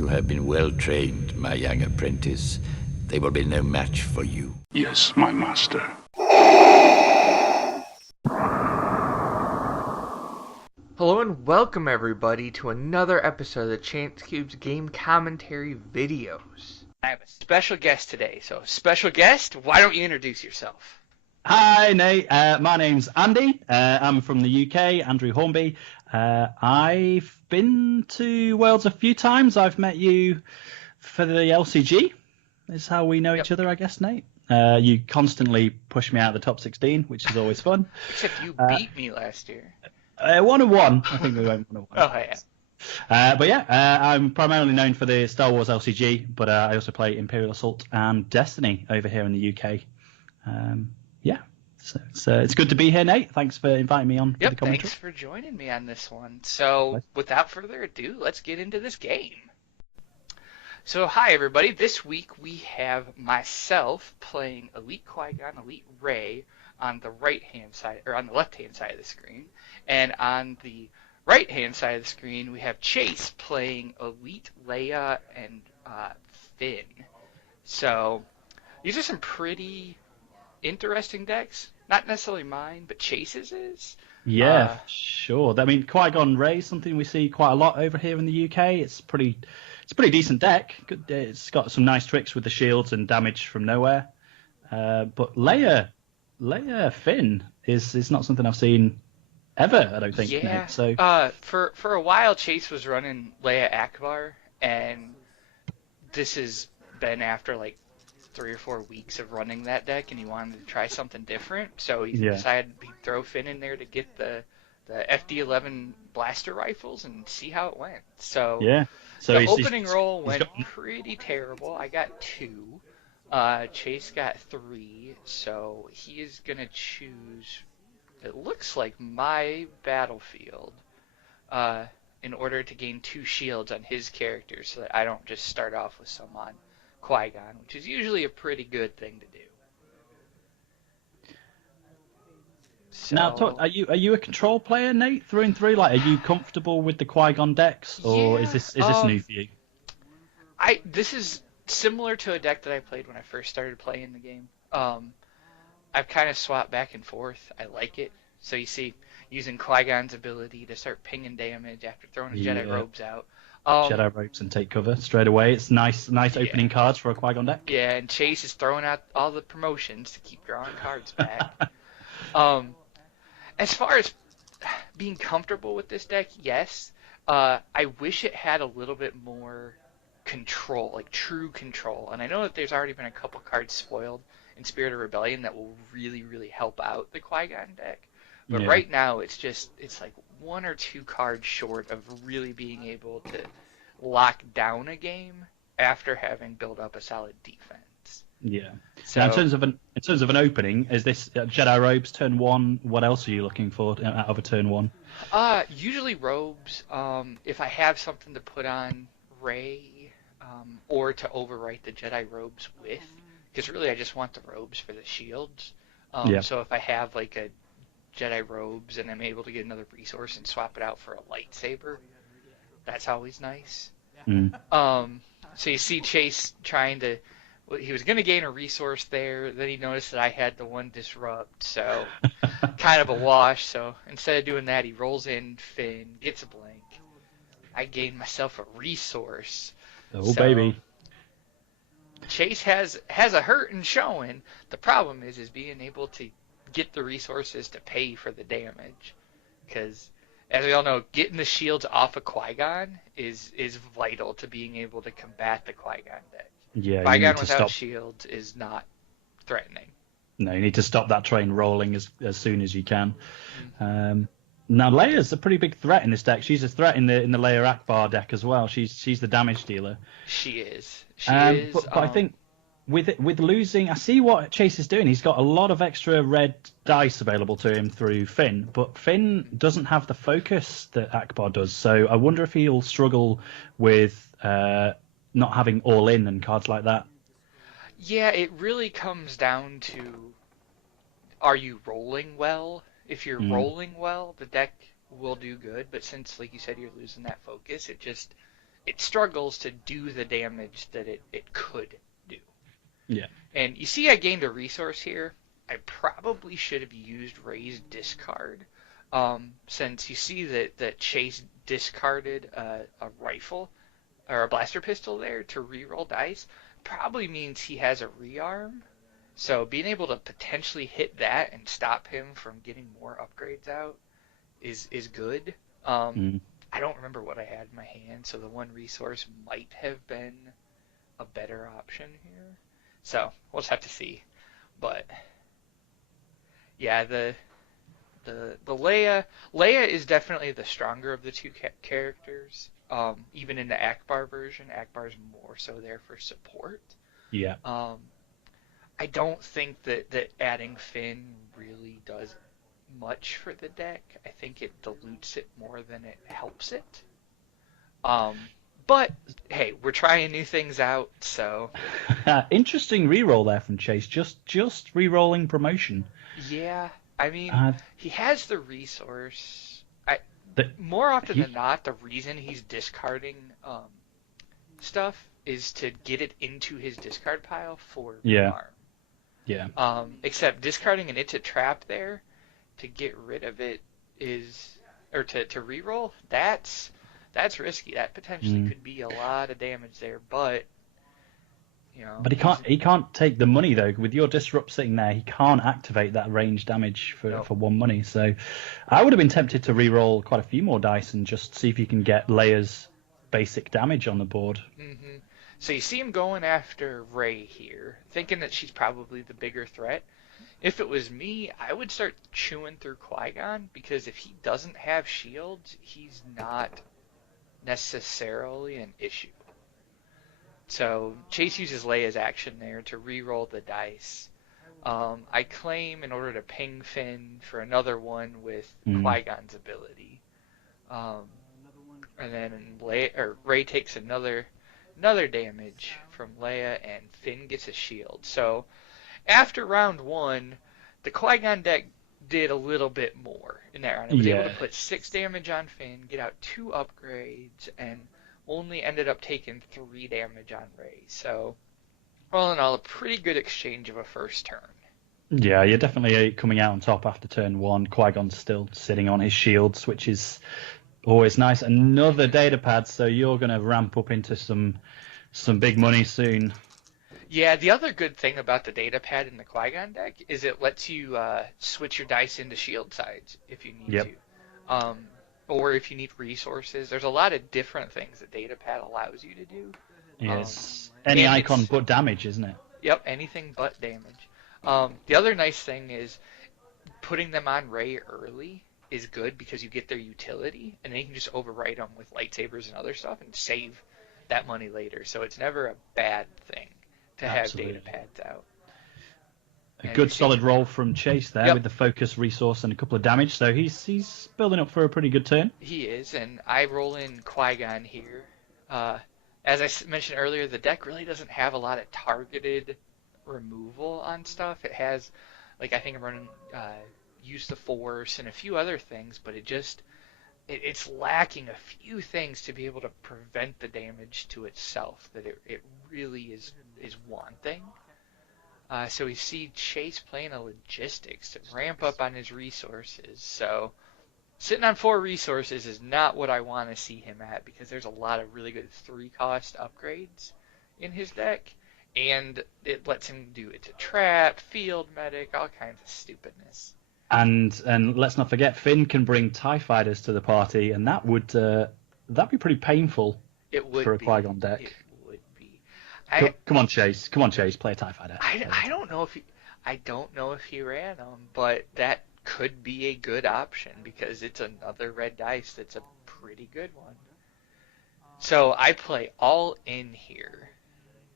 You have been well trained, my young apprentice. They will be no match for you. Yes, my master. Hello and welcome everybody to another episode of the Chance Cube's game commentary videos. I have a special guest today, so special guest, why don't you introduce yourself? Hi Nate, my name's Andy. I'm from the UK, Andrew Hornby. I've been to Worlds a few times. I've met you for the LCG. Is how we know each other, I guess, Nate. You constantly push me out of the top 16, which is always fun. Except you beat me last year. 1-1. I think we went 1-1. Oh, yeah. But yeah, I'm primarily known for the Star Wars LCG, but I also play Imperial Assault and Destiny over here in the UK. Yeah, so it's good to be here, Nate. Thanks for inviting me on for the commentary. Thanks for joining me on this one. So, without further ado, let's get into this game. So, hi everybody. This week we have myself playing Elite Qui-Gon, Elite Rey on the right-hand side, or on the left-hand side of the screen, and on the right-hand side of the screen we have Chase playing Elite Leia and Finn. So, these are some pretty interesting decks. Not necessarily mine, but Chase's is. Yeah, sure. I mean, Qui-Gon Rey is something we see quite a lot over here in the UK. It's a pretty decent deck. It's got some nice tricks with the shields and damage from nowhere. But Leia Finn is not something I've seen ever, I don't think. Yeah. Nate, so for a while, Chase was running Leia Akbar, and this has been after like 3 or 4 weeks of running that deck, and he wanted to try something different, so he decided he'd throw Finn in there to get the FD-11 blaster rifles and see how it went. So the opening roll went pretty terrible. I got 2. Chase got 3, so he is going to choose, it looks like, my battlefield in order to gain 2 shields on his character so that I don't just start off with some on Qui-Gon, which is usually a pretty good thing to do. So, now, are you a control player, Nate, through and through? Like, are you comfortable with the Qui-Gon decks, or is this new for you? This is similar to a deck that I played when I first started playing the game. I've kind of swapped back and forth. I like it. So you see, using Qui-Gon's ability to start pinging damage after throwing his Jedi robes out. Jedi robes and take cover straight away. It's nice opening cards for a Qui-Gon deck. Yeah, and Chase is throwing out all the promotions to keep drawing cards back. As far as being comfortable with this deck, yes. I wish it had a little bit more control, like true control. And I know that there's already been a couple cards spoiled in Spirit of Rebellion that will really, really help out the Qui-Gon deck. But right now, it's like 1 or 2 cards short of really being able to lock down a game after having built up a solid defense. Yeah. So, now, in terms of an opening, is this Jedi robes turn 1? What else are you looking for out of a turn 1? Usually robes. If I have something to put on Rey, or to overwrite the Jedi robes with, because really I just want the robes for the shields. So if I have like a Jedi robes and I'm able to get another resource and swap it out for a lightsaber, that's always nice. So you see Chase trying to, he was going to gain a resource there, then he noticed that I had the 1 disrupt, so kind of a wash. So instead of doing that, he rolls in Finn, gets a blank. I gained myself a resource. Oh, baby. Chase has a hurtin' showing. The problem is being able to get the resources to pay for the damage, because as we all know, getting the shields off of Qui-Gon is vital to being able to combat the Qui-Gon deck. Yeah, Qui-Gon without shields is not threatening. No, you need to stop that train rolling as soon as you can. Now, Leia's a pretty big threat in this deck. She's a threat in the Leia Akbar deck as well. She's the damage dealer. She is. But I think with losing, I see what Chase is doing. He's got a lot of extra red dice available to him through Finn, but Finn doesn't have the focus that Akbar does. So I wonder if he'll struggle with not having all in and cards like that. Yeah, it really comes down to, are you rolling well? If you're rolling well, the deck will do good. But since, like you said, you're losing that focus, it struggles to do the damage that it could do. Yeah. And you see I gained a resource here. I probably should have used Ray's discard, since you see that Chase discarded a rifle or a blaster pistol there to reroll dice. Probably means he has a rearm. So being able to potentially hit that and stop him from getting more upgrades out is good. I don't remember what I had in my hand, so the one resource might have been a better option here. So we'll just have to see. But yeah, the Leia is definitely the stronger of the two characters. Even in the Akbar version, Akbar's more so there for support. Yeah. I don't think that adding Finn really does much for the deck. I think it dilutes it more than it helps it. But hey, we're trying new things out, so Interesting reroll there from Chase. Just re-rolling promotion. yeah. I mean, he has the resource. More often than not, the reason he's discarding stuff is to get it into his discard pile for harm. Yeah. Except discarding an It's a Trap there to get rid of it is, or to reroll, that's risky. That potentially could be a lot of damage there, but you know. But he can't take the money though. With your disrupt sitting there, he can't activate that range damage for 1 money. So I would have been tempted to reroll quite a few more dice and just see if you can get Leia's basic damage on the board. Mm-hmm. So you see him going after Rey here, thinking that she's probably the bigger threat. If it was me, I would start chewing through Qui-Gon, because if he doesn't have shields, he's not necessarily an issue. So Chase uses Leia's action there to re-roll the dice. I claim in order to ping Finn for another one with Qui-Gon's ability. And then Rey takes another damage from Leia, and Finn gets a shield. So after round 1, the Qui-Gon deck did a little bit more in that round. It was able to put 6 damage on Finn, get out 2 upgrades, and only ended up taking 3 damage on Rey. So all in all, a pretty good exchange of a first turn. Yeah, you're definitely coming out on top after turn 1. Qui-Gon's still sitting on his shields, which is always nice. Another data pad, so you're going to ramp up into some big money soon. Yeah, the other good thing about the data pad in the Qui-Gon deck is it lets you switch your dice into shield sides if you need to. Or if you need resources. There's a lot of different things that data pad allows you to do. Yes. Any icon but damage, isn't it? Yep, anything but damage. The other nice thing is putting them on Rey early is good because you get their utility, and then you can just overwrite them with lightsabers and other stuff and save that money later. So it's never a bad thing to have data pads out. A good solid roll from Chase there with the focus resource and a couple of damage, so he's building up for a pretty good turn. He is, and I roll in Qui-Gon here. As I mentioned earlier, the deck really doesn't have a lot of targeted removal on stuff. It has, like, I think I'm running Use the Force and a few other things, but it's lacking a few things to be able to prevent the damage to itself that it really is wanting. So we see Chase playing a logistics to ramp up on his resources. So sitting on 4 resources is not what I want to see him at, because there's a lot of really good 3-cost upgrades in his deck, and it lets him do It's a Trap, Field Medic, all kinds of stupidness. And let's not forget, Finn can bring TIE Fighters to the party, and that'd be pretty painful for a Qui-Gon deck. It would be. Come on, Chase, play a TIE Fighter. I don't know if he ran them, but that could be a good option because it's another red dice that's a pretty good one. So I play all in here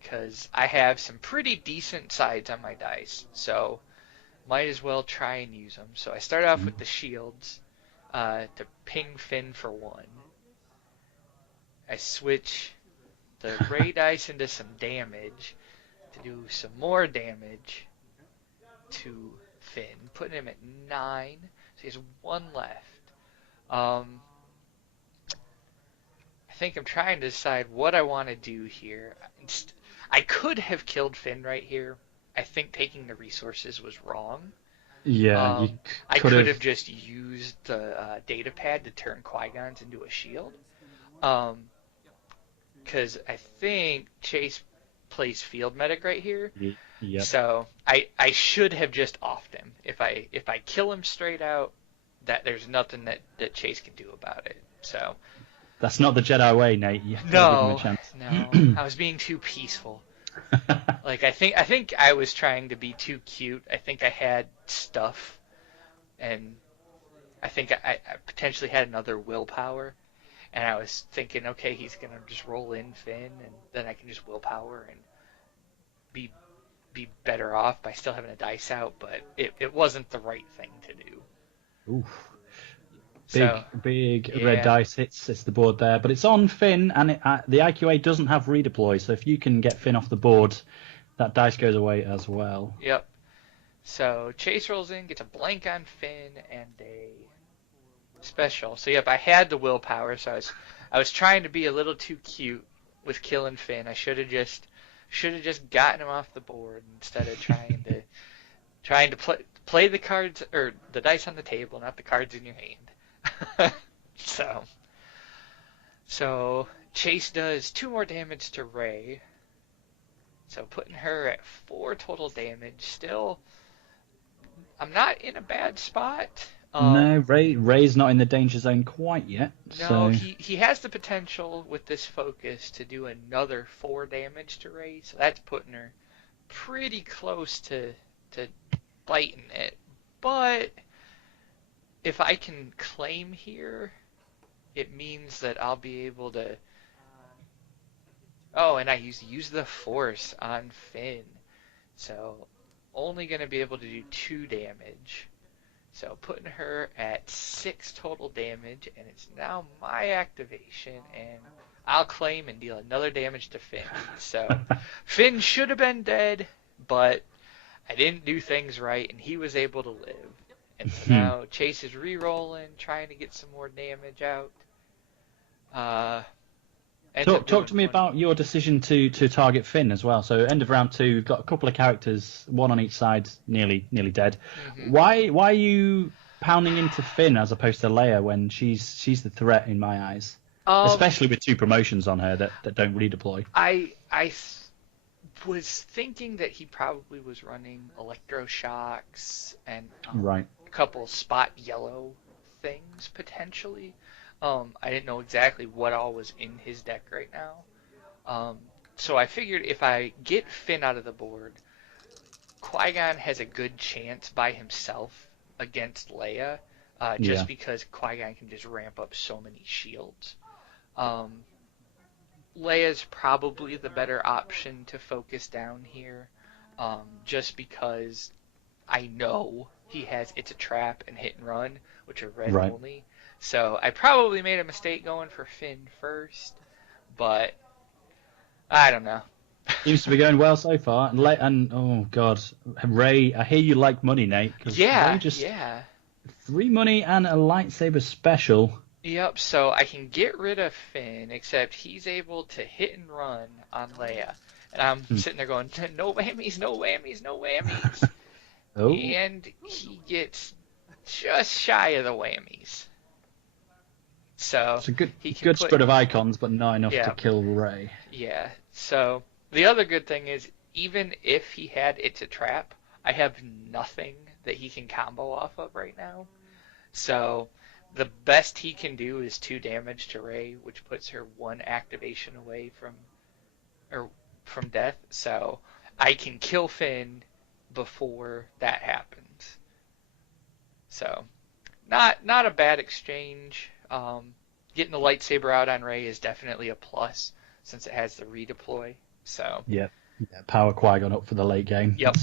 because I have some pretty decent sides on my dice. So might as well try and use them. So I start off with the shields to ping Finn for 1. I switch the Rey dice into some damage to do some more damage to Finn, putting him at 9. So he has 1 left. I think I'm trying to decide what I want to do here. I could have killed Finn right here. I think taking the resources was wrong. Yeah, you I could could have. have just used the data pad to turn Qui-Gon's into a shield. Because I think Chase plays field medic right here. Yep. So I should have just offed him. If I kill him straight out, that there's nothing that Chase can do about it. So That's not the Jedi way, Nate. You gotta give him a chance. no, I was being too peaceful. Like I think I was trying to be too cute. I think I had stuff, and I think I potentially had another willpower, and I was thinking, okay, he's gonna just roll in Finn, and then I can just willpower and be better off by still having a dice out. But it wasn't the right thing to do. Oof. Big Yeah. red dice hits the board there, but it's on Finn, and the IQA doesn't have redeploy, so if you can get Finn off the board, that dice goes away as well. Yep. So Chase rolls in, gets a blank on Finn and a special. So yep, I had the willpower, so I was trying to be a little too cute with killing Finn. I should have just gotten him off the board instead of trying to play the cards or the dice on the table, not the cards in your hand. So Chase does 2 more damage to Rey. So putting her at 4 total damage. Still, I'm not in a bad spot. No, Rey's not in the danger zone quite yet. No, So. he has the potential with this focus to do another 4 damage to Rey. So that's putting her pretty close to biting it. But if I can claim here, it means that I'll be able to... Oh, and I use the Force on Finn. So only going to be able to do 2 damage. So putting her at 6 total damage, and it's now my activation, and I'll claim and deal another damage to Finn. So Finn should have been dead, but I didn't do things right, and he was able to live. And so now Chase is re-rolling, trying to get some more damage out. Talk to me about your decision to target Finn as well. So end of round 2, we've got a couple of characters, one on each side, nearly dead. Mm-hmm. Why are you pounding into Finn as opposed to Leia when she's the threat in my eyes? Especially with 2 promotions on her that don't redeploy. I was thinking that he probably was running electroshocks and Right. a couple spot yellow things potentially. I didn't know exactly what all was in his deck right now. So I figured if I get Finn out of the board, Qui-Gon has a good chance by himself against Leia, just because Qui-Gon can just ramp up so many shields. Leia's probably the better option to focus down here, just because I know he has It's a Trap and Hit and Run, which are red only. So I probably made a mistake going for Finn first, but I don't know. Seems to be going well so far. And oh god, Rey, I hear you like money, Nate. Yeah. 3 money and a lightsaber special. Yep. So I can get rid of Finn, except he's able to hit and run on Leia, and I'm sitting there going, no whammies, no whammies, no whammies. Oh. And he gets just shy of the whammies. So it's a good spread of icons, but not enough to kill Rey. Yeah. So the other good thing is, even if he had It's a Trap, I have nothing that he can combo off of right now. So the best he can do is 2 damage to Rey, which puts her 1 activation away from death. So I can kill Finn before that happens. So not a bad exchange. Getting the lightsaber out on Rey is definitely a plus since it has the redeploy. So power Qui-Gon up for the late game. Yep.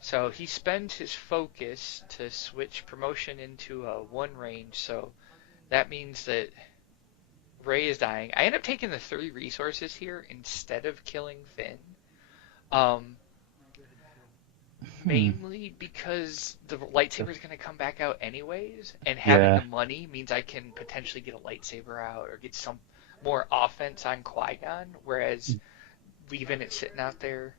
So he spends his focus to switch promotion into a 1 range. So that means that Rey is dying. I end up taking the 3 resources here instead of killing Finn. Mainly because the lightsaber is going to come back out anyways, and having the money means I can potentially get a lightsaber out or get more offense on Qui-Gon, whereas leaving it sitting out there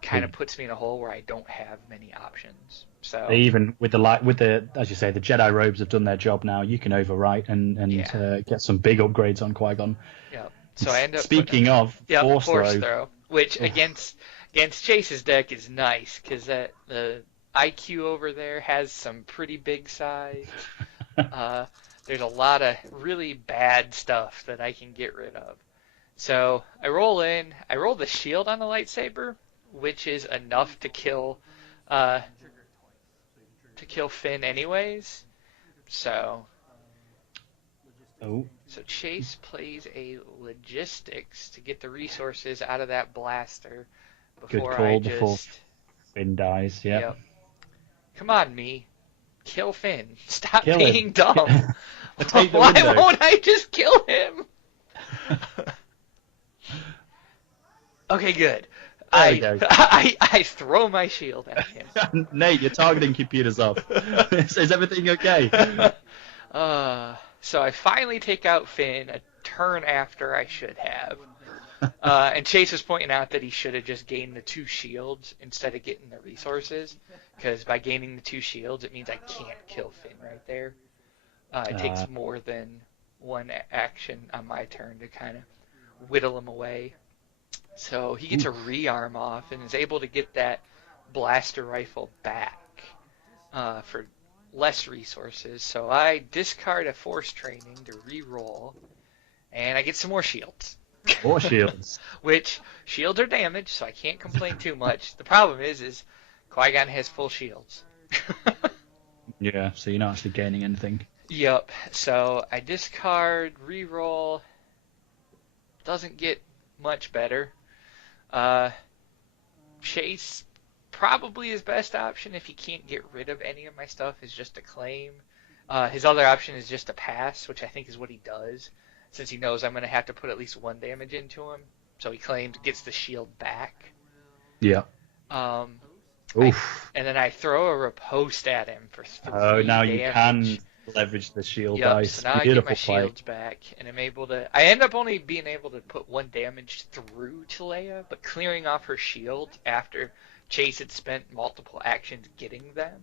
kind of puts me in a hole where I don't have many options. So even with the as you say, the Jedi robes have done their job now. You can overwrite and get some big upgrades on Qui-Gon. yeah. So I end up Speaking of Force throw, which against Chase's deck is nice because the IQ over there has some pretty big size. There's a lot of really bad stuff that I can get rid of. So I roll the shield on the lightsaber, which is enough to kill Finn anyways. So Chase plays a logistics to get the resources out of that blaster before Finn dies. Yeah. Yep. Come on, me. Kill Finn. Stop being dumb. Why won't I just kill him? Okay, good. I throw my shield at him. Nate, you're targeting computers off. Is everything okay? So I finally take out Finn a turn after I should have. And Chase was pointing out that he should have just gained the 2 shields instead of getting the resources, because by gaining the 2 shields, it means I can't kill Finn right there. It takes more than one action on my turn to kind of whittle him away. So he gets a rearm off and is able to get that blaster rifle back for less resources. So I discard a force training to re-roll, and I get some more shields. More shields. Which, shields are damaged, so I can't complain too much. The problem is Qui-Gon has full shields. Yeah, so you're not actually gaining anything. Yep, so I discard, re-roll, doesn't get much better. Chase, probably his best option if he can't get rid of any of my stuff, is just to claim. His other option is just to pass, which I think is what he does, since he knows I'm going to have to put at least 1 damage into him. So he claims, gets the shield back. Yeah. Oof. And then I throw a riposte at him for 3 damage. Now you can leverage the shield dice. So now I get my shields back, and I'm able to... I end up only being able to put 1 damage through to Leia, but clearing off her shield after Chase had spent multiple actions getting them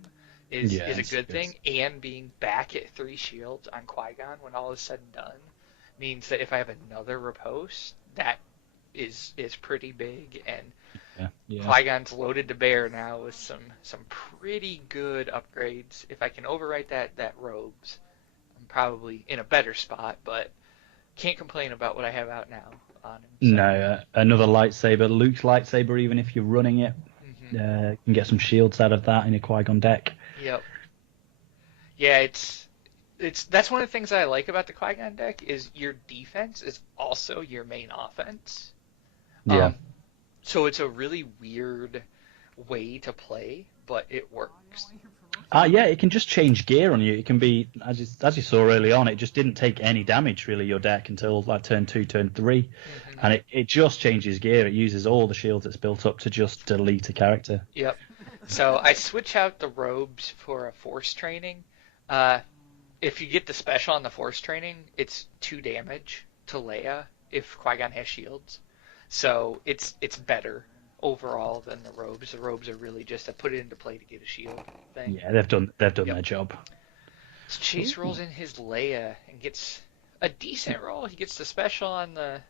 is a good thing, and being back at 3 shields on Qui-Gon when all is said and done means that if I have another riposte, that is pretty big, and Qui-Gon's loaded to bear now with some pretty good upgrades. If I can overwrite that robes, I'm probably in a better spot, but can't complain about what I have out now on him. So. No, another lightsaber, Luke's lightsaber, even if you're running it, you can get some shields out of that in a Qui-Gon deck. Yep. Yeah, that's one of the things I like about the Qui-Gon deck is your defense is also your main offense. Yeah. So it's a really weird way to play, but it works. Yeah, it can just change gear on you. It can be, as you saw early on, it just didn't take any damage, really, your deck, until like turn 2, turn 3. And it just changes gear. It uses all the shields it's built up to just delete a character. Yep. So I switch out the robes for a force training. If you get the special on the force training, it's 2 damage to Leia if Qui-Gon has shields. So it's better overall than the robes. The robes are really just a put it into play to get a shield thing. Yeah, they've done their job. So Chase rolls in his Leia and gets a decent roll. He gets the special on the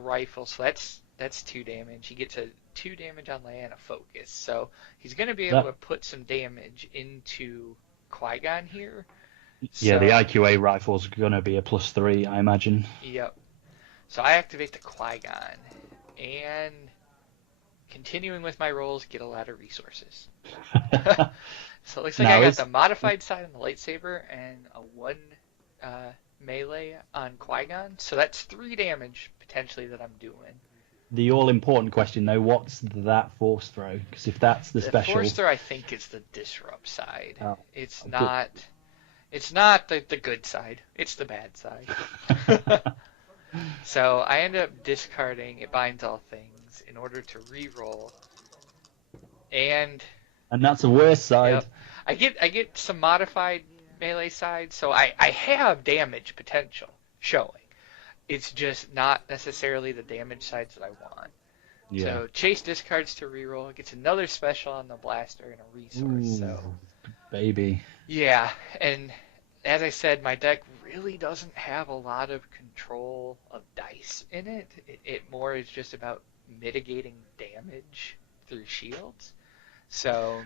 rifle, so that's 2 damage. He gets a 2 damage on Leia and a focus. So he's going to be able to put some damage into Qui-Gon here. Yeah, the IQA rifle's going to be a +3, I imagine. Yep. So I activate the Qui-Gon, and continuing with my rolls, get a lot of resources. So it looks like I got the modified side on the lightsaber and a 1 melee on Qui-Gon. So that's 3 damage, potentially, that I'm doing. The all-important question, though, what's that force throw? Because if that's the special... The force throw, I think, is the disrupt side. Oh, it's not... It's not the good side. It's the bad side. So I end up discarding It Binds All Things in order to re-roll. And that's the worst side. Yep, I get some modified melee side, so I have damage potential showing. It's just not necessarily the damage sides that I want. Yeah. So Chase discards to reroll, gets another special on the blaster and a resource. So baby. yeah, and as I said, my deck really doesn't have a lot of control of dice in it. It more is just about mitigating damage through shields. So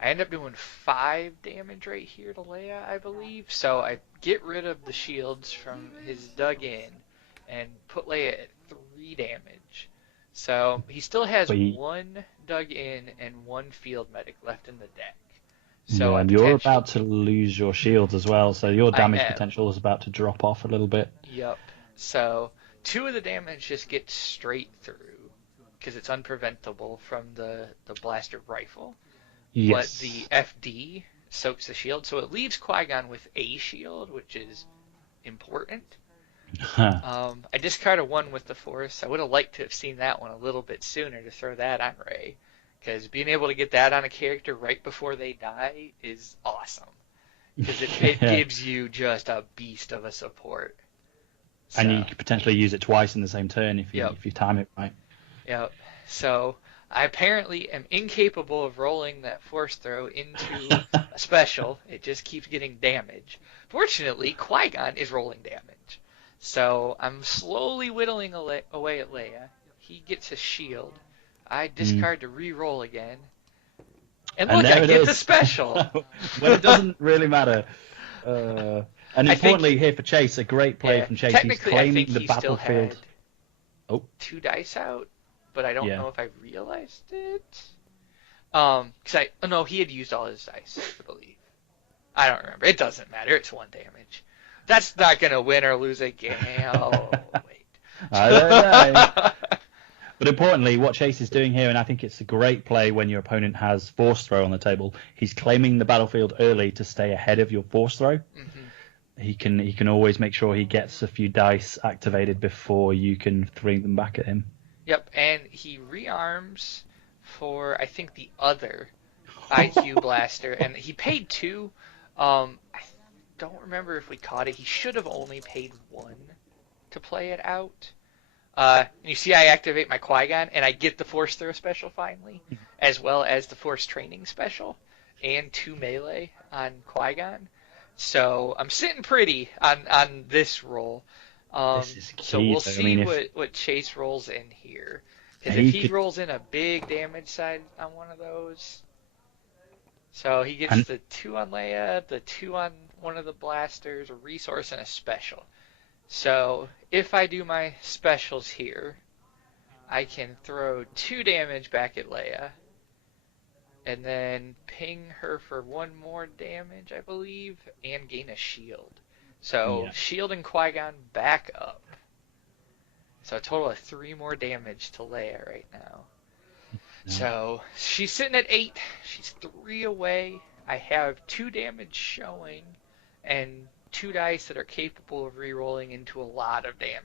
I end up doing 5 damage right here to Leia, I believe. So I get rid of the shields from his dug in and put Leia at 3 damage. So he still has 1 dug in and 1 field medic left in the deck. So yeah, and you're about to lose your shields as well, so your damage potential is about to drop off a little bit. Yep. So 2 of the damage just gets straight through because it's unpreventable from the blaster rifle. Yes. But the FD soaks the shield, so it leaves Qui-Gon with a shield, which is important. I discard a 1 with the Force. I would have liked to have seen that one a little bit sooner to throw that on Rey, because being able to get that on a character right before they die is awesome. Because it gives you just a beast of a support. So, and you could potentially use it twice in the same turn if you time it right. Yep. So I apparently am incapable of rolling that Force throw into a special. It just keeps getting damage. Fortunately, Qui-Gon is rolling damage. So I'm slowly whittling away at Leia. He gets a shield. I discard to re-roll again. And look, I get the special. Well, it doesn't really matter. And importantly here for Chase, a great play from Chase. He's claiming the battlefield. Still had 2 dice out, but I don't know if I realized it. No, he had used all his dice, I believe. I don't remember. It doesn't matter. It's 1 damage. That's not gonna win or lose a game. Oh, wait. I don't know. But importantly, what Chase is doing here, and I think it's a great play when your opponent has Force Throw on the table, he's claiming the battlefield early to stay ahead of your Force Throw. Mm-hmm. He can always make sure he gets a few dice activated before you can throw them back at him. Yep, and he rearms for, I think, the other IQ blaster, and he paid 2. I don't remember if we caught it. He should have only paid 1 to play it out. And you see I activate my Qui-Gon, and I get the Force Throw special finally, as well as the Force Training special, and 2 melee on Qui-Gon. So I'm sitting pretty on this roll. This is key, so we'll see what Chase rolls in here. Because if he rolls in a big damage side on one of those... So he gets the 2 on Leia, the 2 on one of the blasters, a resource, and a special. So if I do my specials here, I can throw 2 damage back at Leia, and then ping her for 1 more damage, I believe, and gain a shield. So shield and Qui-Gon back up. So a total of 3 more damage to Leia right now. So she's sitting at 8. She's 3 away. I have 2 damage showing, and 2 dice that are capable of re-rolling into a lot of damage.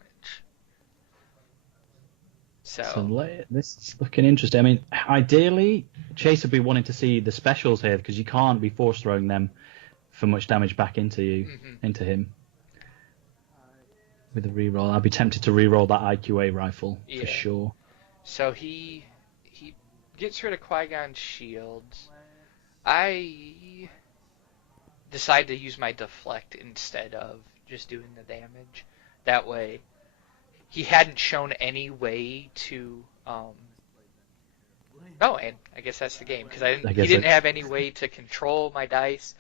So this is looking interesting. I mean, ideally, Chase would be wanting to see the specials here because you can't be force throwing them for much damage back into him. With a re-roll, I'd be tempted to re-roll that IQA rifle for sure. So he gets rid of Qui-Gon's shields. I decide to use my deflect instead of just doing the damage. That way, he hadn't shown any way to. Oh, and I guess that's the game because he didn't have any way to control my dice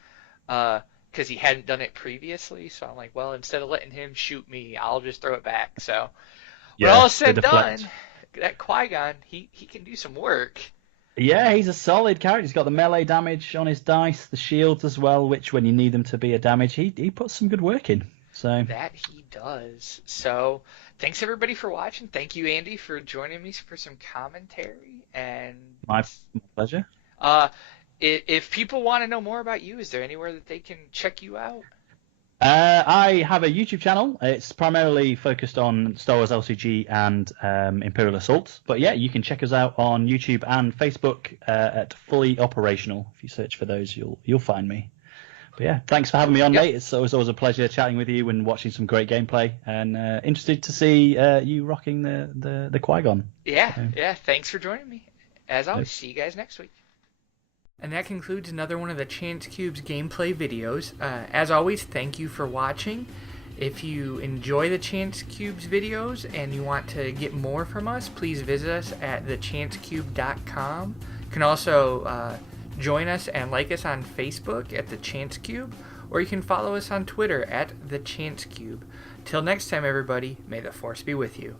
because he hadn't done it previously. So I'm like, well, instead of letting him shoot me, I'll just throw it back. So when all is said and done, that Qui-Gon, he can do some work. Yeah, he's a solid character. He's got the melee damage on his dice, the shields as well, which when you need them to be a damage, he puts some good work in. So that he does. So thanks everybody for watching. Thank you, Andy, for joining me for some commentary. And my pleasure. If people want to know more about you, is there anywhere that they can check you out? I have a YouTube channel. It's primarily focused on Star Wars LCG and Imperial Assault. But yeah, you can check us out on YouTube and Facebook at Fully Operational. If you search for those, you'll find me. But yeah, thanks for having me on, Yep. Nate. It's always a pleasure chatting with you and watching some great gameplay. And interested to see you rocking the eQui-Gon. Yeah, So, yeah. Thanks for joining me. As always, see you guys next week. And that concludes another one of the Chance Cubes gameplay videos. As always, thank you for watching. If you enjoy the Chance Cubes videos and you want to get more from us, please visit us at thechancecube.com. You can also join us and like us on Facebook at The Chance Cube, or you can follow us on Twitter at The Chance Cube. Till next time, everybody, may the Force be with you.